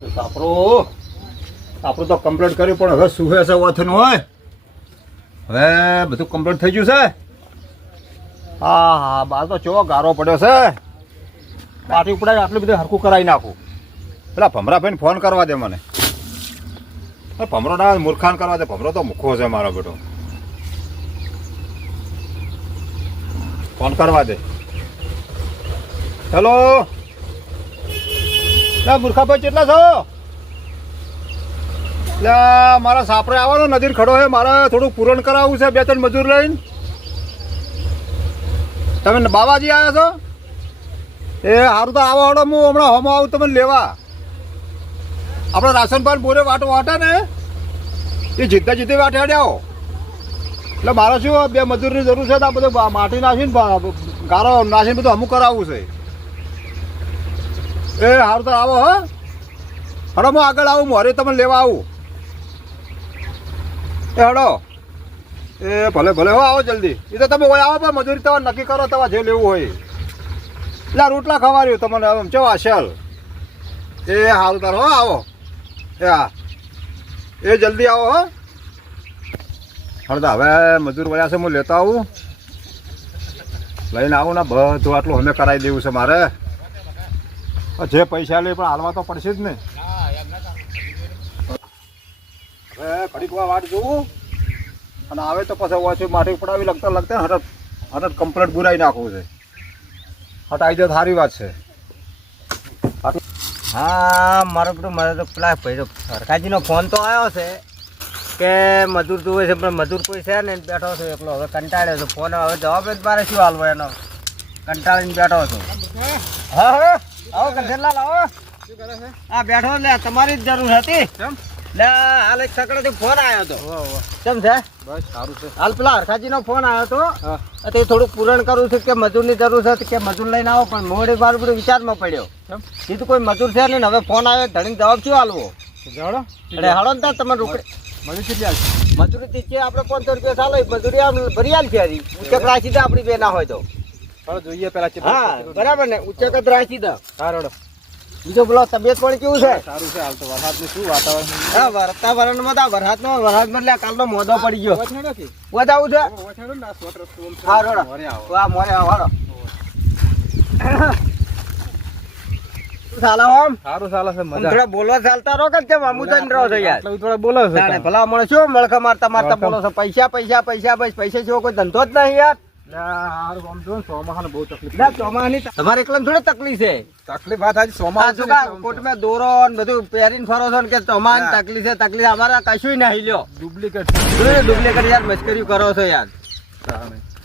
સાપરો આપણું તો કમ્પ્લીટ કર્યું, પણ હવે શું હશે વથનું હોય હવે બધું કમ્પ્લીટ થઈ ગયું છે? હા હા બાર તો ચો ગારો પડ્યો છે. પાટી ઉપડાય, આટલું બધું હરખું કરાવી નાખું. પેલા ભમરાભાઈને ફોન કરવા દે મને. ભમરો ના મૂર્ખાન કરવા દે. ભમરો તો મૂર્ખો છે મારો બેટો. ફોન કરવા દે. હેલો લે મૂર્ખાભાઈ કેટલા છો? લે, મારા સાપરે આવવાનો નદીર ખડો છે મારે થોડું પૂરણ કરાવવું છે, બે ત્રણ મજૂર લઈને. તમે બાબાજી આવ્યા છો? એ સારું તો આવો હડો, હું હમણાં હમો આવું, તમને લેવા. આપણે રાશનભાઈ બોરે વાટો વાટે ને? એ જીતે જીતે વાટે આવો એટલે મારે શું, બે મજૂરની જરૂર છે, તો આ બધું માટી નાખીને ગારો નાખીને બધું અમુક કરાવવું છે. એ, હારું તો આવો, હો. હડો, હું આગળ આવું મોરે તમને લેવા આવું. એ, હડો. એ, ભલે ભલે, હો, આવો જલ્દી. એ તો તમે હોય, આવો, પણ મજૂરી તમારે નક્કી કરો, તમારે જે લેવું હોય. એટલે રોટલા ખવાર્યું તમને, આમ ચો આશલ એ, હારું તાર, હો, આવો. એ, હા. એ, જલ્દી આવો, હો. હળદા હવે મજૂર વયા છે, હું લેતા આવું. લઈને આવું ને બધું આટલું અમે કરાવી દેવું છે મારે. જે પૈસા લે પણ હાલવા તો પડશે જ ને. હવે ઘડીક વાટ જોવું અને આવે તો પછી ઓછી માટી પડાવી લગતા લગતા હરત હરત કમ્પ્લેટ બુરાઈ નાખવું છે. હટ આવી જાય સારી વાત છે. હા મારો પેલો મારે તો પેલા ભાઈ સરકારજીનો ફોન તો આવ્યો છે કે મજૂર જોવે છે પણ મજૂર કોઈ છે ને બેઠો છે એકલો. હવે કંટાળ્યો છે. ફોન હવે જવાબ જ મારે શું હાલવો એનો? કંટાળીને બેઠો છું. હા હા. આવો કંઠેરલાલ આવો. હા બેઠો લે તમારી જ જરૂર હતી. લે હાલ એક સકડેથી ફોન આવ્યો હતો કેમ છે? બસ સારું છે. હાલ પેલા હરખાજીનો ફોન આવ્યો હતો તે થોડુંક પૂરણ કરવું છે કે મજૂરની જરૂર છે કે મજૂર લઈને આવો પણ મોડે વાર બધું વિચારમાં પડ્યો. કેમ? કીધું કોઈ મજૂર છે નહીં હવે ફોન આવ્યો ધણીને જવાબ શું હાલવો જાડો એટલે હાલો ને તમે રોકડે મજૂર મજૂરી છે આપણે પાંચસો રૂપિયા ચાલો મજૂરી આમ ભરી આલ છે હજી ઉચ્ચક રાખી દે આપણી બે ના હોય તો. ચાલો જોઈએ પેલા હા બરાબર ને ઉચ્ચક જ રાખી દો. સારું બીજો બોલો તબિયત પણ કેવું છે? સારું છે હાલ તો વરસાદનું શું વાતાવરણ હા વાતાવરણમાં તો વરસાદમાં વરસાદમાં એટલે કાલનો મોદો પડી ગયો. વધાવું છે? ને. હા રોડો આ મોરે સારું ચાલે છે થોડા બોલવા ચાલતા રહો કે કેમ? અમુદન રહો છો યાર. થોડા બોલો છે ભલા મળે શું? મળખા મારતા મારતા. બોલો છો. પૈસા પૈસા પૈસા બસ પૈસા જેવો કોઈ ધંધો જ નહીં યાર. ને તકલીફ તમારે એકલા થોડી તકલીફ છે? તકલીફ વાત આજે આ કોટમાં દોરો બધું પહેરીને ફરો છો ને કે ચોમાની તકલીફ છે તકલીફ અમારે કશું નહીં લ્યો. ડુપ્લિકેટ. ડુપ્લિકેટ યાર મશ્કરી કરો છો યાર.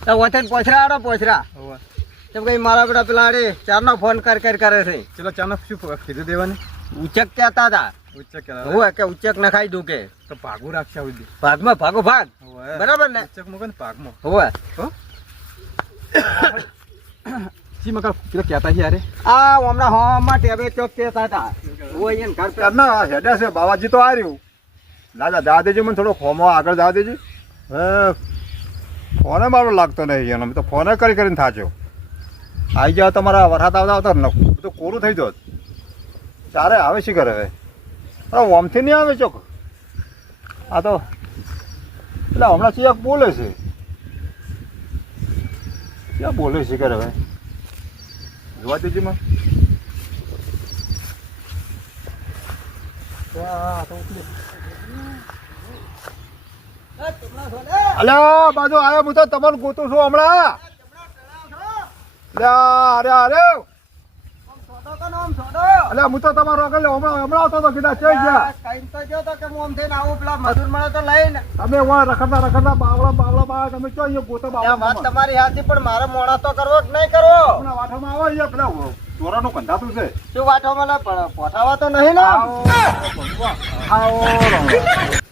તો વથન પોછરા આડો પોછરા. કઈ મારા બેટા પેલા ચાર ચારનો ફોન કર કર કરે છે. ચલો ચાનો શું કીધું દેવાની? ઉચક કહેતા હતા. ઉચ્ચ કે હું કે ઉચક ના ખાઈ દઉં કે તો ભાગું રાખશે ભાગમાં ભાગો ભાગ. બરાબર ને? ઉચ્ચક મૂકે ને ભાગમાં. હોવે. જી મકા પેલો કહેતા છે યાર આ હમણાં હોમાં ટેબે ચોક કહેતા હતા હું અહીંયા ઘર પર ના હેડે છે બાવાજી તો આવ્યું દાદા દા દેજો મને થોડો ફોમો આગળ દા દેજો. હે ફોને મારો લાગતો નહીં એનો. તો ફોને કરી કરીને થાચ્યો. આવી જાવ તમારા વરસાદ આવતા આવતા ન તો કોરું થઈ જોત. તારે આવે છે ઘરે હવે? અરે ઓમથી નહીં આવે ચોક? આ તો એટલે હમણાં ચિયાક બોલે છે. ક્યાં બોલે છે ઘરે હવે જોવા દેજો માં અલ્યા બાજુ આવ્યો હું તો તમને ગોતું છું હમણાં. અરે અરે. અલ્યા હું તો તમારો આગળ હમણાં હમણાં આવતો હતો કીધા ચઈ ગયા. ટાઈમ તો જો તો કે હું આમ થઈને આવું પેલા મજૂર મળે તો લઈને. તમે વા રખડતા રખડતા બાવળા બાવળા બા તમે ચો અહીંયા ગોતો આ વાત તમારી હાથી પણ મારે મોડા તો કરવો કે નહીં કરવો? હમણાં વાઠામાં આવો અહીંયા પેલા ચોરાનું કંધાતું છે. શું વાંચો પોઠાવા તો નહીં ને?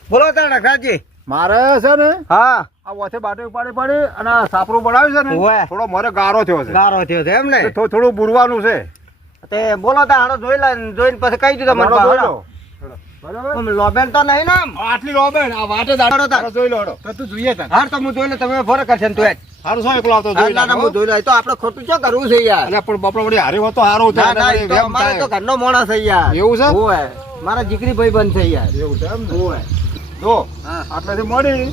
બોલો ત્યાં રખાજી મારે છે ને હા. આ વચ્ચે બાટી પાડી પાડી અને સાપરું બનાવ્યું છે ને થોડો મારે ગારો થયો છે. ગારો થયો છે એમ ને તો થોડું બુરવાનું છે. તે બોલો તા હાડો જોઈ લે જોઈને પછી કહી દીધો મને હાડો. લો. બરાબર આમ તો નહીં ને આટલી લોબેન આ વાટે તાર. જોઈ લો તો તું જોઈએ હાર તો હું જોઈ લે તમે ફરક કરશે ને તું એ. હારું એકલો આવતો જોઈ ના ના હું જોઈ લે તો આપણે ખોટું શું કરવું છે યાર? અલ્યા પણ બાપડો વળી હારે હોત તો હારું થાય મારે તો તો. ઘરનો માણસ છે યાર. એવું છે? મારા દીકરી ભાઈ બંધ થઈ યાર. એવું છે એમ ને? જો આટલેથી મળી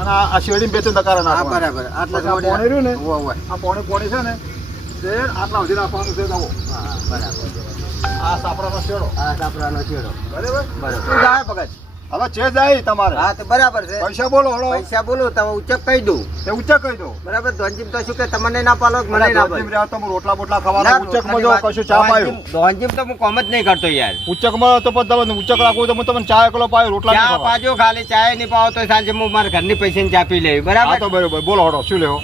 અને આ શેરડી બે ત્રણ ટકા બરાબર. આટલા આ પોણી રહ્યું ને? ઓય, ઓય. આ પોણી પોણી છે ને? તે આટલા સુધી નાખવાનું છે દવો હા બરાબર. આ સાપરાનો છેડો આ સાપરાનો છેડો બરાબર? બરાબર. જાય ભગત હવે છે જાય તમારે. હા તો બરાબર છે. પૈસા બોલો હળો. પૈસા બોલો તમે ઉચ્ચક કહી દઉં. તે ઉચક કહી દો બરાબર ધોનજીમ તો શું કે તમને ના પાલો મને ના મને રહ્યા તો હું રોટલા બોટલા ખાવાના ઊંચકમાં જો કશું ચા પાયો ધોનજીમ તો હું કોમ જ નહીં કરતો યાર. ઊંચકમાં તો પણ તમે ઉચક રાખો તો હું તમને ચા એકલો પાયો રોટલા ચા પાજો ખાલી ચાય નહીં પાવો તો સાંજે હું મારા ઘરની પૈસાની ચા પી લેવી. બરાબર? તો બરાબર. બોલો હળો શું લેવો?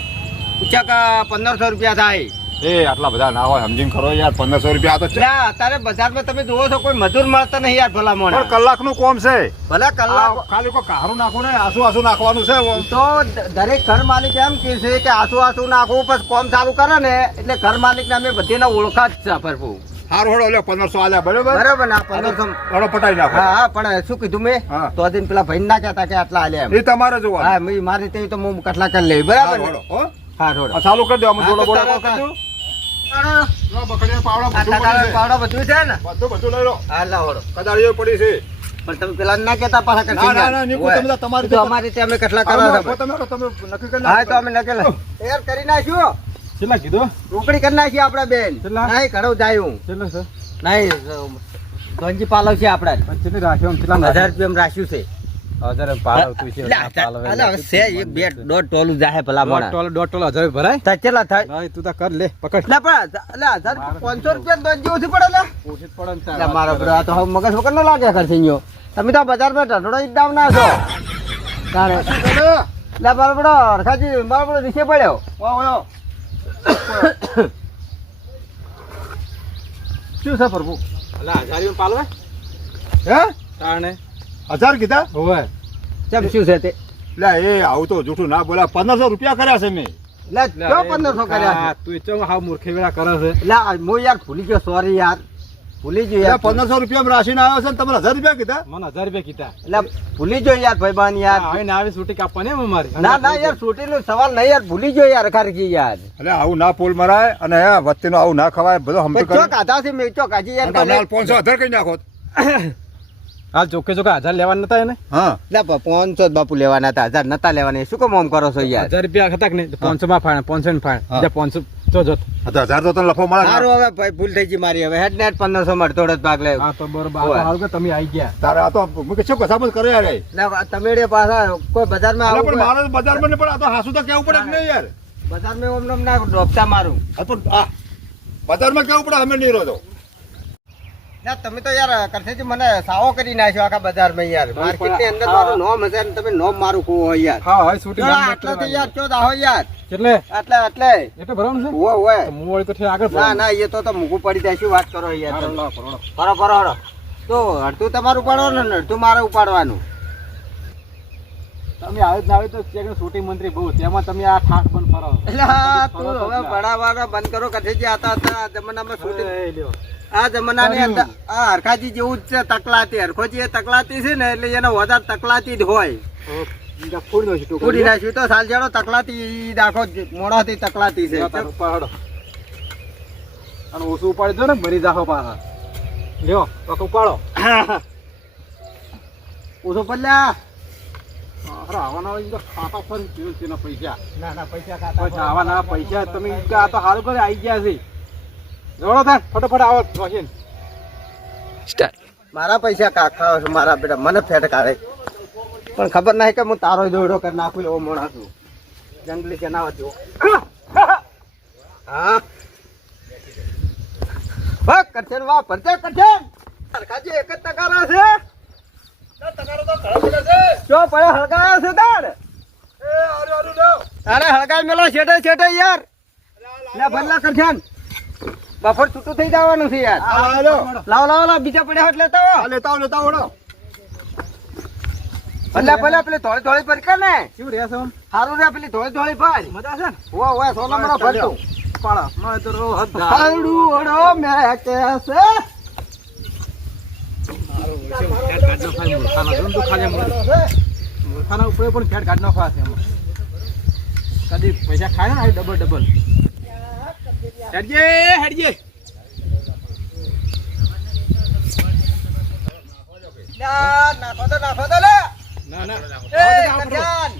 ઉચ્ચક પંદરસો રૂપિયા થાય. એ આટલા બધા ના હોય સમજીને ખરો યાર પંદરસો રૂપિયા તો ના અત્યારે બજારમાં તમે જુઓ છો કોઈ મજૂર મળતા નહીં યાર ભલા પણ કલાકનું કોમ છે. ભલે કલાક ખાલી કોઈ કારું નાખવું ને આસુ આસુ નાખવાનું છે તો દરેક ઘર માલિક એમ કે છે કે આસુ આસુ નાખવું પછી કોમ ચાલુ કરે ને એટલે ઘર માલિક ને અમે બધીને ઓળખા જ છે ભરપૂર. હારો હળો લે પંદરસો આલ્યા બરોબર? બરાબર ને પંદરસો હળો પટાઈ નાખો. હા હા પણ શું કીધું મેં? તો દિન પેલા ભાઈ ના કહેતા કે આટલા આલ્યા એ તમારે હા મારી તે તો હું કટલા કરી લેવી બરાબર હો? થોડો ચાલુ કરી દો અમે જોડો બોડો કરી દો આ જો બકડીયા પાવડા બધું છે. પાવડા બધું છે ને? બધું બધું લઈ લો. હા લાવો કદાળીઓ પડી છે. પણ તમે પેલા ના કહેતા પાછા ના, ના, ના, નીકળો તમે તમારી તો અમારી રીતે અમે કટલા આવો, કરવા તમે તમે નક્કી કરી હા તો અમે નકેલ યાર કરી નાખ્યું. કેટલા કીધું? રોકડી કરી નાખી આપણે બેન. કેટલા? નહીં ઘણું જાય કેટલું છે? નહીં ધનજી પાલવ છે આપણે રાખ્યો હજાર રૂપિયા રાખ્યું છે. એટલે એટલે. એટલે તમે તો બજારમાં ઢંઢોળો જ દામ ના છો. એટલે મારો બ્રો હરખાજી મારો બડો નીચે પડ્યો. શું છે પ્રભુ? હજાર પાલવે? હે? તાણે? હજાર કીધા? હોય ચમ શું છે તે? લે એ આવું તો જૂઠું ના બોલા. પંદરસો રૂપિયા કર્યા છે મેં. એટલે કયો પંદરસો કર્યા તું ચો હાવ મૂર્ખે વેળા કરે છે? એટલે આ હું યાર ભૂલી ગયો સોરી યાર. ભૂલી ગયો યાર. પંદરસો રૂપિયા રાશિને આવ્યો છે ને હજાર રૂપિયા કીધા? મને હજાર રૂપિયા કીધા. એટલે ભૂલી ગયો યાર ભાઈબાન યાર. હવે ના આવી છૂટી કાપવાની એમ અમારી. ના ના યાર છૂટીનો સવાલ નહીં યાર ભૂલી ગયો યાર ખારજી યાર. એટલે આવું ના પોલ મરાય અને વચ્ચેનો આવું ના ખવાય બધો હમતું પણ કરી. છે મેં ચોક કાજી યાર તમે તમે? પાંચસો હજાર કરી નાખો. હાલ ચોખ્ખે ચોખ્ખા હજાર લેવાના નતા એને? હા. પાંચસો બાપુ લેવાના હતા. હજાર નતા લેવાના. શું કામ આમ કરો છો યાર? હજાર રૂપિયા હતા કે નહીં? પાંચસો માં ફાણ પાંચસો ને ફાણ પાંચસો જો હજાર તો તને લફો મળે સારું હવે ભાઈ ભૂલ થઈ ગઈ મારી હવે. હેડ નેટ પંદરસો માં જ ભાગ લે. હા તો બરોબર. તો. હાલ કે તમે આવી ગયા. તારે આ તો મેં કીધું શું કસામત કરે યાર? તમે રે પાછા કોઈ બજારમાં આવો પણ મારે બજારમાં ને પણ આ તો હાસુ તો કેવું પડે નહીં યાર? બજારમાં ઓમ નમ ના ડોબતા મારું. આ તો આ. બજારમાં કેવું પડે? અમે નહીં રહો ના તમે તો યાર કરશેજી મને સાવો કરી નાખ્યો આખા બજારમાં યાર. માર્કેટની અંદર મારું નોમ હશે ને તમે નોમ મારું કહો યાર. હા હા છૂટી જો નામ આટલાથી યાર ચો દાહો યાર. એટલે? એટલે એટલે એટલે બરાબર છે. ઓ ઓય તો વળી તો આગળ ના ના એ તો તો મૂકું પડી જાય વાત કરો યાર કરો કરો ફરો તો અડધું તમારું ઉપાડવાનું ને અડધું મારે ઉપાડવાનું. તમે આવે જ ના આવે તો ત્યાં છૂટી મંત્રી બહુ તેમાં તમે આ ઠાક બંધ ફરો. એટલે તું હવે ભણાવવાના બંધ કરો કથેજી આતા હતા જમાનામાં શૂટિંગ લ્યો. આ જમાનાની આ હરખાજી જેવું જ છે તકલાતી. હરખોજી એ તકલાતી છે ને એટલે એને વધારે તકલાતી જ હોય. ફોડી નાખ્યું તો સાલજાડો તકલાતી ઈ દાખો જ મોડાથી તકલાતી છે. હળો. અને ઓછું ઉપાડી દો ને ભરી જાહો પાછા લ્યો તો ઉપાડો. ઓછો પડલ્યા પૈસા. ના ના પૈસા પૈસા તમે આ તો હાલ કરે આવી ગયા છે. જોડો થાય ફટાફટ આવો મશીન મારા પૈસા કાકા છે મારા બેટા મને ફેટ કાઢે. પણ ખબર નહીં કે હું તારો દોડો કરી નાખું એવો મોણા છું. જંગલી જનાવર જેવો હા. વાહ કરશન વાહ પરચે કરશન હરખાજી એક જ તકારા છે. જો પડે હળગાયા છે તાર તારે હળગાઈ મેલો છેટે છેટે યાર. લે ભરલા કરશન બફર છૂટું થઈ જવાનું છે યાર. લાવ લાવ લાવ બીજા પડ્યા એટલે તો લેતા આવો, લેતા આવો, ભલે ભલે પેલી ધોળી ધોળી પર કે ને? શું રે સમ સારું રે પેલી ધોળી ધોળી પર. મજા છે ને? ઓ ઓય સોના મનો ભરતો પાડો મે તો રો હદ હાડું ઓડો મે કે છે. મૂર્ખાના ઉપર પણ ફેટ કાઢ નાખવા છે. કદી પૈસા ખાય ને ડબલ ડબલ. હેડજે હેડજે. લ્યા, નાખો તો નાખો તો લે. ના ના. એ કઠિયાન.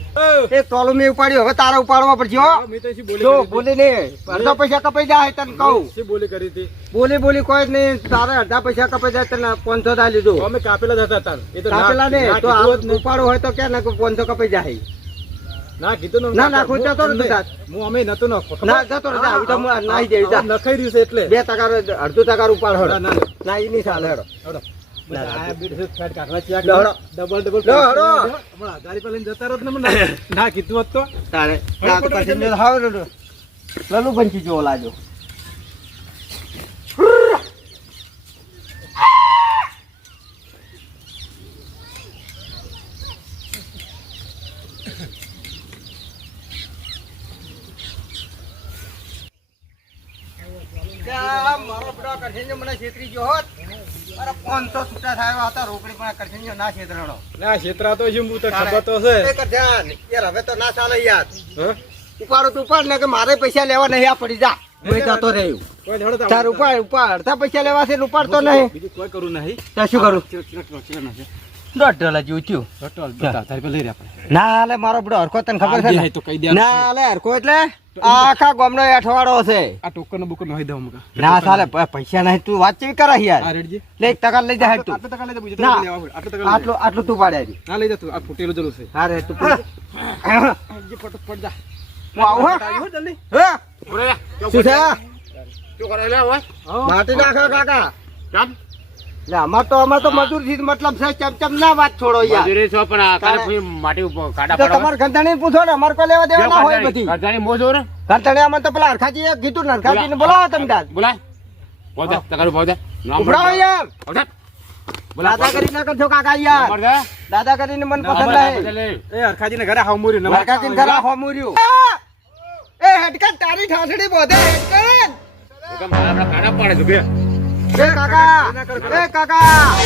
એ. તોલું મેં ઉપાડ્યું હવે તારા ઉપાડવા પડશે હો. મેં તો શી બોલી? ને અડધા પૈસા કપાઈ જાય તને કહું. બોલી કરી હતી? બોલી બોલી કોઈ જ નહીં. તારા અડધા પૈસા કપાઈ જાય તને પાંચસો થાય લીધું. અમે કાપેલા જ હતા તાર. એ તો કાપેલા ને તો આ ઉપાડો હોય તો કે ના પાંચસો કપાઈ જાય. ના કીધું ને ના, નાખવું તો તો હું અમે નતો નાખો ના જતો રહે, જા, આવી તો જા. નખાઈ રહ્યું છે એટલે. બે ટકા અડધો ટકા ઉપાડ ના, હળો ના, ના. ઈ નહીં ચાલે હળો હળો. ના, ના. આ બીડ છે, ફેટ કાઢવા ચિયા લો, હળો. ડબલ ડબલ લો, હળો. હમણાં હજાર રૂપિયા લઈને જતા રહો તો ને મને ના કીધું હોત તો તારે ના તો પછી મેં હાવ રડો. લલુ પંચી જેવો લાગ્યો ત્યાં મારો બધો કરશનજો મને છેતરી ગયો હોત. મારા 500 છૂટા થયા હતા રોકડી પણ કરશનજો ના છેતરાણો. ના છેતરા તો શું તો ખબર તો છે એ કરશન, યાર હવે તો ના ચાલે યાર? ઉપાડો તો ઉપાડ ને કે મારે પૈસા લેવા નહીં આ પડી જા હું જતો રહ્યો કોઈ તાર ઉપાડ ઉપાડ અડધા પૈસા લેવા છે ઉપાડતો નહીં બીજું કોઈ કરું નહીં તો શું કરું તારી લઈ રહ્યા આપણે. ના હાલે મારો તને ખબર છે તો કહી. ના હાલે એટલે? આખા ગામનો અઠવાડો છે. આ ટોકન બુકન નો દઉં મુકા ના ચાલે પૈસા નહીં તું વાત ચેવી કરે યાર? લે એક ટકા લઈ જા તું. આટલા ટકા લઈ દે બીજું ના. ટકા લેવા આટલા ટકા લઈ દે. આટલું આટલું તું પાડે હજી. ના લઈ જા તું આ ફૂટેલું જરૂર છે. હા રે તું જે ફટોફટ પડ જા. હું આવું હો. જલ્દી? હે? શું છે? હા. માટી નાખો કાકા. લે અમાર તો અમાર તો મજૂરથી મતલબ છે ચમ ચમ ના વાત છોડો યાર મજૂરી છો પણ આ કાલે માટી ઉપર પડવા. તમારે ગંધાણી પૂછો ને અમારે કોઈ લેવા દેવા ના હોય બધી ગરજાની મોજો રે. ગંધાણી અમે તો પેલા હરખાજી એ કીધું ને હરખાજી ને બોલાવો તમે બોલાય. ઉભરાવો યાર. દાદા પહોંચે. કરી કાકા યાર દાદા કરીને મને પસંદ નહીં. એ હરખાજીને ઘરે હાવ મોર્યું નવા. હરખાજી હોમુર્યું એ હેડકન તારી ઠાસડી બોધે હેડકન તો કાઢા પાડે છે, બે. એ કાકા એ કાકા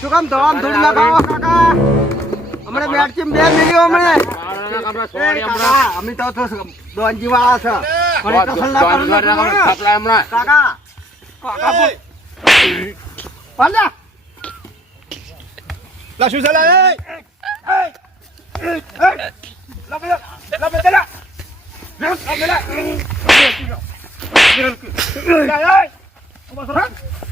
શું કામ ધોમ ધૂળ લગાવો કાકા હમણે મેડચીમ બે મિલ્યો હમણે એ. કાકા અમે તો તો દોનજી વાળા છે કસલ ના દોઢ કરો. કાકા કાકા બોલ. પાલ્યા લા શું છે લા, એ? હા, બેટા. હાજી. જતા લાવજે જતા લાવજે ઊભા,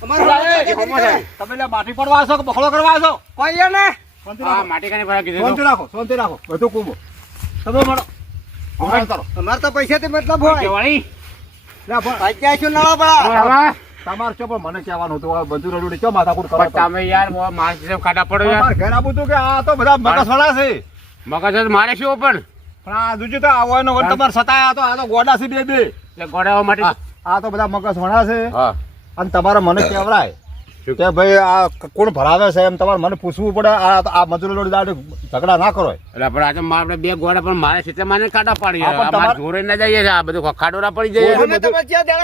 તમે માટી પડવા આવશો કે બખડો કરવા આવશો? કોઈ ને. માટી કાની ભરા કીધું. શાંતિ રાખો શાંતિ રાખો. બધું કુંભો તમે મળો. અમારે તો પૈસાથી મતલબ હોય. વાળી? લે પણ પૈસા શું નવા પડા ઊભા. તમારે ચો પણ મને કહેવાનું હતું બધું રજૂડી ચો માથાકૂટ કરો તમે યાર માણસ ખાડા પડો યાર. તમારે ઘેર આવું કે આ તો બધા મગજવાળા છે. મગજ મારે શું પણ. પણ આ દૂજું તો આવવાનો વન તમારે સતાયા તો આ તો ગોડા છે બે બે. એટલે ગોળાઓ માટે આ- તો બધા મગજ મગજવાળા છે. હા. અને તમારે મને કહેવડાય કે ભાઈ આ કોણ ભરાવે છે એમ તમારે મને પૂછવું પડે આ આ મજૂરો જોડે ઝઘડા ના કરો એટલે પણ આજે મારે આપણે બે ગોળા પણ મારે છે માને કાંટા પાડી અમારે તમારે- જોરે ના જઈએ આ બધું ખાડોરા પડી જઈએ તો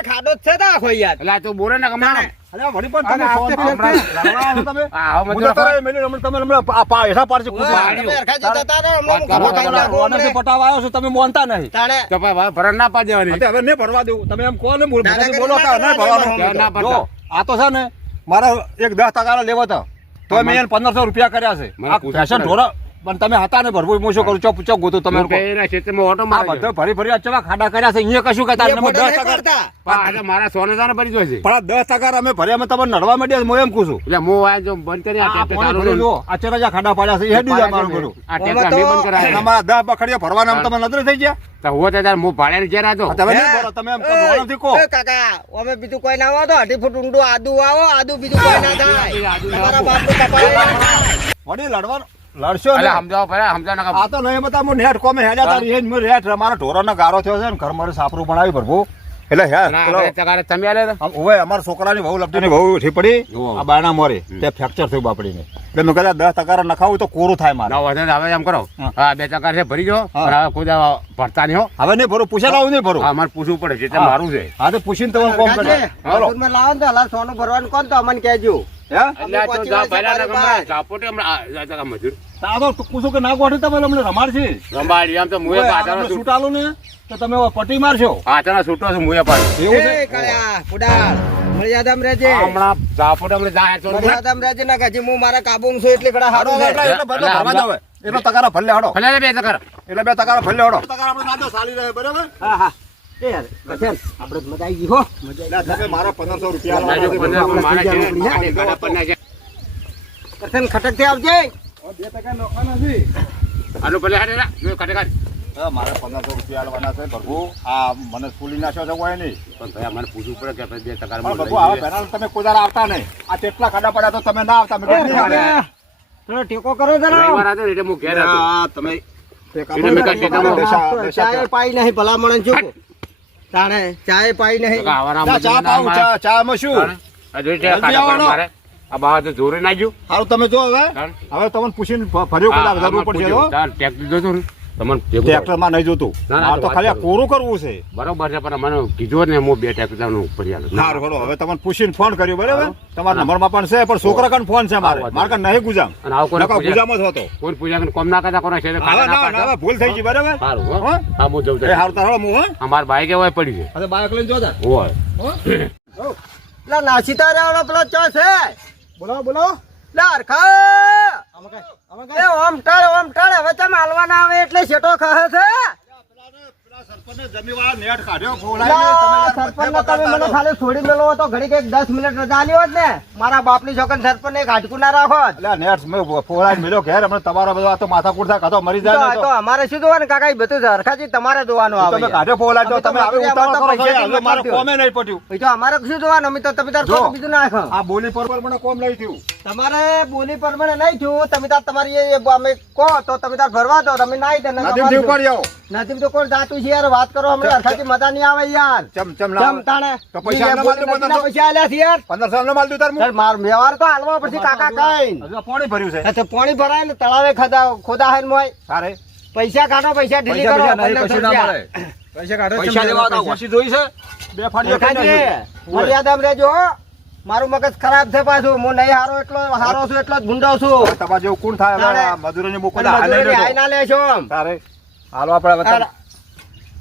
ખાડો જ છે ના કોઈ યાર. એટલે તો તું બોલે ને કમાણો અરે વળી પણ તમે ફોન આવો તારે મેલી આ પા. પટાવા આવ્યો છો માનતા નહીં. તાણે. તો ભરણ ના દેવાની. હવે નહીં ભરવા દેવું તમે એમ કહો ને બોલ- કે ના ભરવાનું. ના. જો, આ તો છે ને મારા એક દસ ટકા લેવો તો તો મેં પંદરસો રૂપિયા કર્યા છે. આ ફેશન ઢોરા પણ તમે હતા ને ભરવું મોશો કરું? ચોપ ચોક ગોતો તમે એના ક્ષેત્રમાં ઓટો મારા બધો ભરી ભરી આ ખાડા કર્યા છે. અહીંયા કશું નથી. અમે દસ ટકા આજે મારા સોને જાને ભરી જોઈશે પણ આ દસ ટકા અમે ભર્યા અમે તમને નડવા માંડ્યા હું એમ કહું છું. એટલે હું આ જો બંધ કરી આ આ ટ્રેક્ટર ચાલુ ભરી રહ્યું. જુઓ, આ ચેરા જ્યાં ખાડા પાડ્યા છે એ હેડી જા મારું ઘરું આ ટ્રેક્ટર મે બંધ કરાય અમારા દસ બખડિયા ભરવાના તમે નજર થઈ ગયા. તો હું તો તાર હું ભાડે ઘેર આજો તમે નહીં ભરો તમે એમ કહો નથી કહો કાકા અમે બીજું કોઈ ના આવો તો અઢી ફૂટ ઊંડું આદુ આવો આદુ બીજું કોઈ ના થાય. તમારા બાપ બાપનું કપાય વડી. લડવાનું લડશો ને? સમજાવો પહેલા સમજાવો ને આ તો નહીં બતા હું નેટ કોમે હેડ્યા તારી હેડ મેં હેડ મારા ઢોરોનો ગારો થયો છે ને ઘર મારે સાપરું બનાવી ભરવું. એટલે હે ના, પેલો આપણે તગારે તમે આલે ઓવે અમારા છોકરાની વહુ લપટીની વહુ ઉઠી પડી. આ બાયણા મોરે તે ફ્રેક્ચર થયું બાપડીને. એટલે મેં કદાચ દસ ટકા નખાવું તો કોરું થાય મારે. ના હવે એમ કરો. હા. બે ટકા છે ભરી જો હવે કોઈ ભરતા નહીં હો. હવે નહીં ભરું પૂછે લાવું નહીં ભરું. અમારે પૂછવું પડે છે મારું છે. હા. તો પૂછીને તમે કોમ કરે. લાવો ને સોનું ભરવાનું કોણ તો અમને કહેજો? પટ્ટી મારશો. છૂટો છું મુએ પાછળ. એવું મર્યાદામ રહેજે. હમણાં હમણાં જાય તો મર્યાદામ રહેજે ના હું મારા કાબુ છું એટલે ઘણા હાડો એટલે એટલે ભરવા દો એટલો તકારો ભલે હાડો. ભલે બે ટકા એટલે બે તકારો ભલે હાડો. તકારો આપણે દો રહે બરાબર? હા હા. એ યાર, કથેર, આપણે જ મજા આવી ગઈ હો. એટલે તમે મારા પંદરસો રૂપિયા જો આલવાના છે. જો પ્રભુ. આ મને સ્કૂલી નાખ્યો છે કોઈ નહીં. પણ ભાઈ અમારે પૂછવું પડે કે ભાઈ બે ટકા પ્રભુ હવે તમે કોઈ આવતા નહીં. આ કેટલા ખાડા પડ્યા તો તમે ના આવતા. થોડો ટેકો કરો જરા. ને એટલે હું ઘેર તમે પાઈ નહીં ભલામણ ચૂક તાણે ચાય પાઈ નહીં. ચા પાઉં, ચા ચા માં શું? જોરે ના ગયું. સારું તમે જો હવે. હવે તમને પૂછીને ફર્યો કદાચ જરૂર પડશે ટેક્સ દીધો તમને નહીં જોતું. મારે તો તો ખાલી આ કોરું. કરવું છે. બરોબર છે પણ મને કીધું ને હું બે ના, હવે તમને પૂછીને ફોન કર્યો બરાબર? તમારા નંબરમાં પણ છે પણ છોકરા કન ફોન છે મારે. મારે કન નહીં ગુજામ. અને આવું કોને ગુજામ જ હતો. કોઈ પૂજા કોમ ના કરતા કોના છે હવે ના ના ભૂલ થઈ ગઈ બરાબર? સારું હો. હો? હા હું જઉં છું. હારું તારો હું? અમાર બાઈક એ પડી છે. અરે બાઈક લઈને જોતા? હોય. પેલા નાસીતા રહેવાનો પેલો ચો છે? બોલો લે ઓમ ટાળ ઓમ ટાળ. હવે તમે હાલવાના આવે એટલે શેટો ખાહે છે. ને. મારા બાપની છોકરી સરપંચ ને ગાઢકું ના રાખો એટલે નેટ મેં ફોડાઈ મેલ્યો ઘેર હમણાં તમારો બધો તો માથાકૂટ થાય કાં મરી જાય તો તો. અમારે શું જોવાનું? કાકા બધું હરખાજી તમારે જોવાનું આવે તમે કાઢે ફોલાય તો તમે હવે ઉતાવળ કરો છો પૈસાથી હવે મારે મતલબ કોમે નહીં પટ્યું તો અમારે શું જોવાનું? અમે તો તમે તાર જો. બીજું નાખો. આ બોલી પર મને કોમ નહીં થયું. તમારે બોલી પ્રમાણે નહીં થયું. તમે તાર તમારી અમે કહો તો તમે તાર ભરવા દો. તમે નાઈ દે નદીમ તો કોણ જાતું છે યાર વાત કરો હમણાં હરખાજી મજા નહીં આવે યાર. ચમ ચમ ચમ તાણે. તો પૈસા ઈ માલ દો પૈસા આલ્યા છે યાર. પંદરસો નો માલ દઉં તાર સર માર વ્યવહાર તો હાલવા પડશે કાકા કઈ. હજુ પાણી ભર્યું છે. અચ્છા પાણી ભરાય ને તળાવે ખદા ખોદા હે મોય. સારે. પૈસા કાઢો પૈસા ઢીલી કરો પૈસા ના મળે. પૈસા કાઢો પૈસા લેવા તો ઓછી જોઈ છે. બે ફાડી. મર્યાદામાં રહેજો મારું મગજ ખરાબ છે પાછું. હું નહીં હારો એટલો હારો છું એટલો જ ગુંડો છું. તમારે જેવું કોણ થાય? મજૂરો ને મોકલ ના લેશો. તારે. હાલો આપણે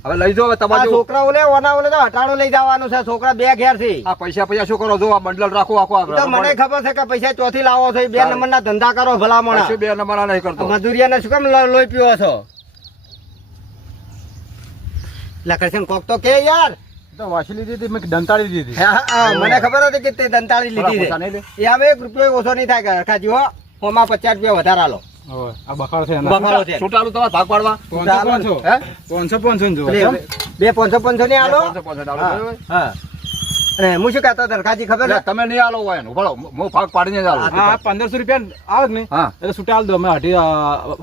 હવે લઈ આ તમારે છોકરા ઓલે ઓના ઓલે તો હટાણું લઈ જવાનું છે છોકરા બે ઘેરથી આ પૈસા પૈસા શું કરો? જો આ બંડલ રાખો આખો તો મને ખબર છે કે પૈસા ચોથી લાવો છો બે નંબર ના ધંધા કરો ભલામણ. કશું બે નંબર ના નહીં કરતો. મજૂરિયાને શું કેમ લો- લોહી પીવો છો? લખે છે કોક તો કે યાર. તો વાસી લીધી હતી મેં દંતાળી દીધી મને ખબર હતી કે તે દંતાળી લીધી છે. લે? એ હવે એક રૂપિયો ઓછો નહીં થાય કે ખાજી હો ઓમાં પચાસ રૂપિયા વધારા આલો. બે પાંચસો પાંચસો ની આલો? હા. અને હું શું કહેતો હતો ખબર છે? તમે નહીં આલો હોય હું ભાગ પાડીને જ આલું. હા પંદરસો રૂપિયા આવે એટલે છૂટા આલ દો અમે અઢી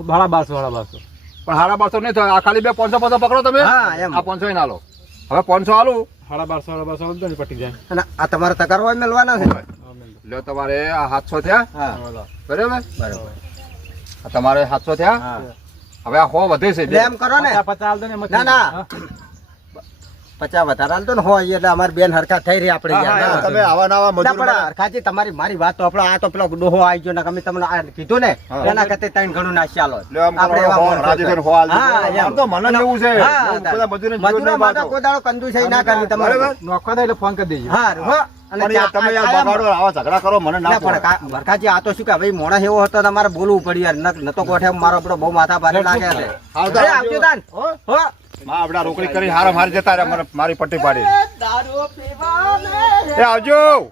ભાડા બારસો ભાડા બારસો. પણ હાડા બારસો નહીં થાય. આ ખાલી બે પાંચસો પાંચસો પકડો તમે. આ પાંચસો ના આલો. હવે પાંચસો આલું. હાડા બારસો સાડા બારસો આલ ને પટી જાય. અને આ તમારે તકાર મેળવાના છે? લ્યો તમારે આ સાતસો થયા. બરાબર? બરાબર. તમારે સાતસો થયા? હવે આ હો વધે છે. એમ કરો ને. ને. ના, ના. પચાસ વધારે હાલતો ને હોય એટલે અમારી બેન હરખા થઈ રહી આપણે તમે આવા નવા મજૂર હરખાજી તમારી મારી વાત તો આપણે આ તો પેલો ડોહો આવી ગયો ને અમે તમને આ કીધું ને એના કરતા ત્રણ ઘણું નાસી આલો. છે. છે મજૂરો. કોઈ દાડો કંજૂસાઈ ના કરવી તમારે. નોખો એટલે ફોન કરી દેજો. હા. તમે યાર આ- આ- બગાડો આવા ઝઘડા કરો મને ના પણ વરખાજી આ તો શું કે ભાઈ મોણસ એવો હતો તમારે બોલવું પડ્યું યાર. ન- નતો ગોઠે મારો આપણો બહુ માથા ભારે લાગે છે. આવજો. તાન. હો? હો. માં આપડા રોકડી કરી હારા મારી જતા રહ્યા મને મારી પટ્ટી પાડી. દારૂ એ આવજો.